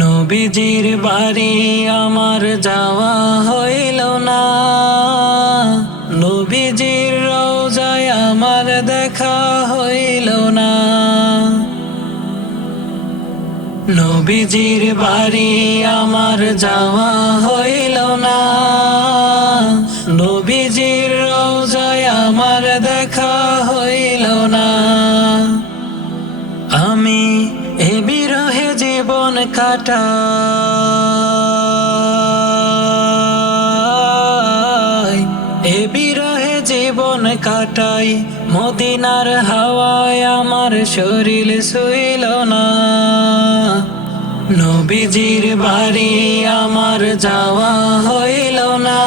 নবীজির বাড়ি আমার যাওয়া হইল না, নবীজির রওজায় আমার দেখা হইল না। নবীজির বাড়ি আমার যাওয়া হইল না, নবীজির রওজায় আমার দেখা হইল না। আমি এ বিরহে জীবন কাটাই, এ বিরহে জীবন কাটাই, মদিনার হাওয়ায় আমার শরীর শুইল না। নবীজির বাড়ি আমার যাওয়া হইল না,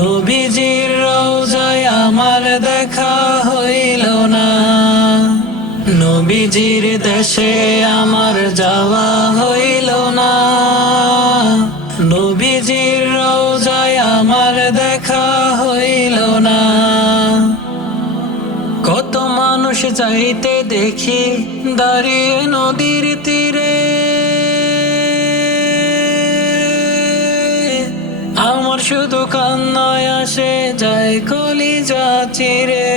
নবীজির রওজায় আমার দেখা হইল না। নবীজির দেশে আমার যাওয়া হইল না, নবীজির রওজায় আমার দেখা হইল না। কত মানুষ যাইতে দেখি দাঁড়িয়ে নদীর তীরে, আমার শুধু কান্নায় আসে যায় কলিজা চিরে।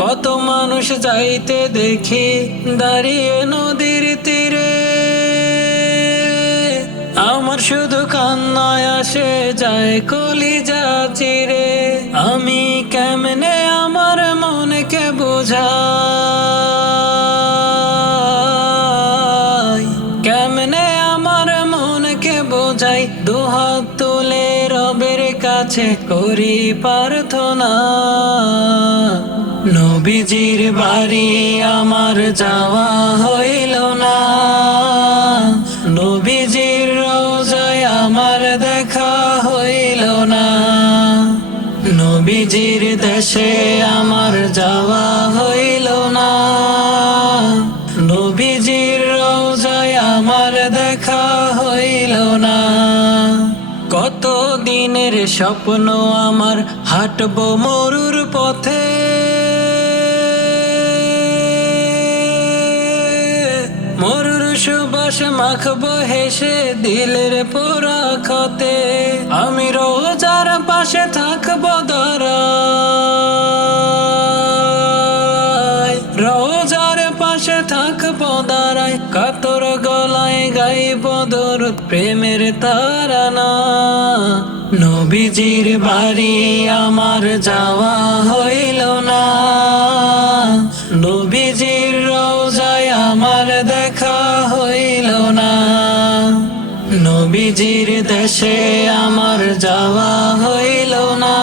কত মানুষ যাইতে দেখি দাঁড়িয়ে নদীর তীরে, আমার শুধু কান্নায় আসে যায় কলিজা চিরে। আমি কেমনে আমার মনকে বোঝাই, কেমনে আমার মনকে বোঝাই, দুহাত তুলে রবের কাছে করি প্রার্থনা। নবীজির বাড়ি আমার যাওয়া হইল না, নবীজির রওজায় আমার দেখা হইল না। নবীজির দেশে আমার যাওয়া হইল না, নবীজির রওজায় আমার দেখা হইল না। কত দিনের স্বপ্ন আমার হাঁটবো মরুর পথে, মরুর সুবাস মাখবো হেসে দিলের পোড়া ক্ষতে। আমি রোজার পাশে থাকবো দাঁড়ায়, রোজার পাশে থাকবো দাঁড়ায়, কাতর গলায় গাইবো দরুদ প্রেমের তারানা। নবীজির বাড়ি আমার যাওয়া হইল না, নবীজির রওজায় আমার দেখা হইল না। নবীজির দেশে আমার যাওয়া হইল না,